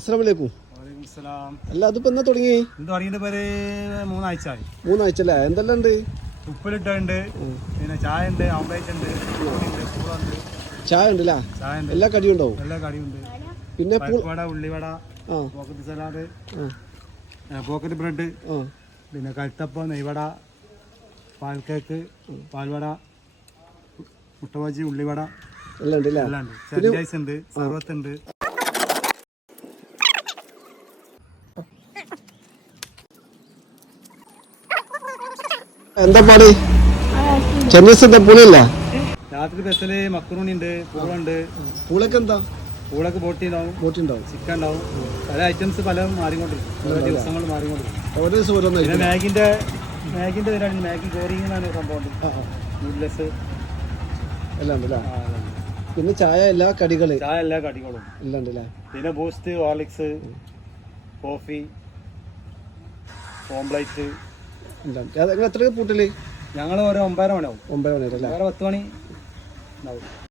അസ്സലാമു അലൈക്കും. അല്ല അതിപ്പോ എന്നാ തുടങ്ങി? മൂന്നാഴ്ച അല്ലേ? എന്തെല്ലാം ഉണ്ട്? ഉപ്പിലിട്ടുണ്ട്, പിന്നെ ചായ ഉണ്ട്, ഓംലേറ്റ് ഉണ്ട്, ചായ ഉണ്ടല്ലേ? എല്ലാ കടിയും ഉണ്ടാവും? എല്ലാ കടിയുണ്ട്. പിന്നെ വട, ഉള്ളിവട, പോക്കറ്റ് സലാഡ്, പോക്കറ്റ് ബ്രെഡ്, പിന്നെ കഴുത്തപ്പം, നെയ്വട, പാൽ കേക്ക്, പാൽവട, മുട്ടബജി, ഉള്ളിവട എല്ലാം ഉണ്ട്. സാനിറ്റൈസ് ഉണ്ട്, സർവത്ത് ഉണ്ട്. എന്താ പാട്? ചെന്നൈസ് എന്താ പുളിയല്ല? രാത്രി ബസ്സില് മക്രൂണി ഉണ്ട്, പൂളുണ്ട്. പൂളൊക്കെ എന്താ? പൂളൊക്കെ ബോട്ടി ഉണ്ടാവും, ചിക്കൻ ഉണ്ടാവും. പല ഐറ്റംസ് പലതും മാറിക്കൊണ്ടിരിക്കും, ഓരോ ദിവസങ്ങൾ മാറിക്കൊണ്ടിരിക്കും. ഓരോ ദിവസം ഓരോന്ന്. പിന്നെ മാഗിന്റെ തരാണ്, മാഗി കോറിങ് എന്നാണ് സംഭവം. നൂഡിൽസ് എല്ലാം ഉണ്ടല്ലേ? പിന്നെ ചായ എല്ലാ കടികളും എല്ലാം ഉണ്ടല്ലേ? പിന്നെ ബൂസ്റ്റ്, ഹോർലിക്സ്, കോഫി, ഓംപ്ലേറ്റ് എത്ര പൂട്ടല്? ഞങ്ങൾ ഒരു 9:30 മണിയാവും. 9 മണി വരെ 10 മണി ഉണ്ടാവും.